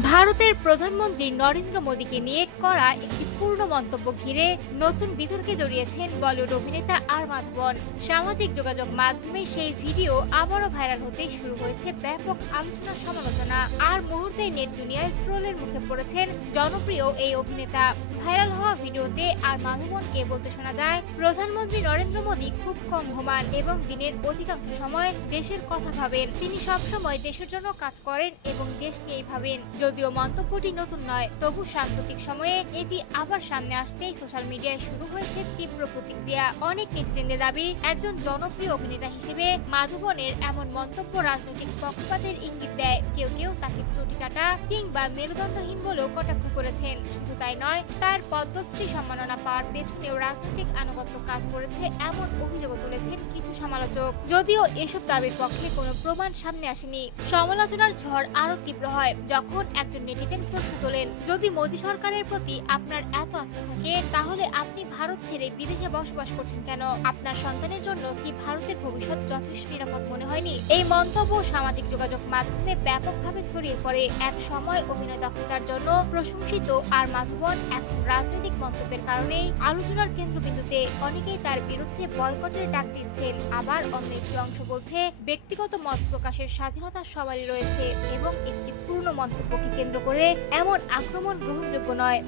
ভারতের প্রধানমন্ত্রী নরেন্দ্র মোদীকে নিয়ে করা একটি পূর্ণ মন্তব্য ঘিরে নতুন বিতর্কে জড়িয়েছেন বলিউড অভিনেতা আর মাধবন। সামাজিক যোগাযোগ মাধ্যমে সেই ভিডিও আবারও ভাইরাল হতে শুরু হয়েছে ব্যাপক আলোচনা সমালোচনা। আর মুহূর্তেই নেট দুনিয়ায় ট্রোলের মুখে পড়েছেন জনপ্রিয় এই অভিনেতা। ভাইরাল হওয়া ভিডিওতে আর মাধবনকে বলতে শোনা যায়, প্রধানমন্ত্রী নরেন্দ্র মোদী খুব কম ঘুমান এবং দিনের অধিকাংশ সময় দেশের কথা ভাবেন। তিনি সবসময় দেশের জন্য কাজ করেন এবং দেশ নিয়েই ভাবেন। যদিও মন্তব্যটি নতুন নয়, তবু সাম্প্রতিক সময়ে এটি আবার সামনে আসতেই সোশ্যাল মিডিয়ায় শুরু হয়েছে তীব্র প্রতিক্রিয়া। অনেক নেটিজেনদের দাবি, একজন জনপ্রিয় অভিনেতা হিসেবে মাধবনের এমন মন্তব্য রাজনৈতিক পক্ষপাতের ইঙ্গিত দেয়। কেউ কেউ তাকে চটিচাটা কিংবা মেরুদণ্ডহীন বলেও কটাক্ষ করেছেন। শুধু তাই নয়, তার পদ্মশ্রী সম্মাননা পাওয়ার পেছনেও রাজনৈতিক আনুগত্য কাজ করেছে এমন অভিযোগও তুলেছেন কিছু সমালোচক। যদিও এসব দাবির পক্ষে কোনো প্রমাণ সামনে আসেনি। সমালোচনার ঝড় আরো তীব্র হয় যখন একজন নেটিজেন প্রশ্ন তোলেন, যদি মোদী সরকারের প্রতি আপনার এত আস্থা থাকে, তাহলে আপনি ভারত ছেড়ে বিদেশে বসবাস করছেন কেন? আপনার সন্তানের জন্য কি ভারতের ভবিষ্যৎ যথেষ্ট নিরাপদ মনে হয়নি? এই মন্তব্য সামাজিক যোগাযোগ মাধ্যমে ব্যাপকভাবে ছড়িয়ে পড়ে। এক সময় অভিনয় দক্ষতার জন্য প্রশংসিত আর মাধবন এখন রাজনৈতিক মন্তব্যের কারণেই আলোচনার কেন্দ্রবিন্দুতে। অনেকেই তার বিরুদ্ধে বয়কটের ডাক দিচ্ছেন, আবার অন্য একটি অংশ বলছে ব্যক্তিগত মত প্রকাশের স্বাধীনতা সবারই রয়েছে এবং একটি পূর্ণ মন্তব্যকে কেন্দ্র করে এমন আক্রমণ গ্রহণযোগ্য নয়।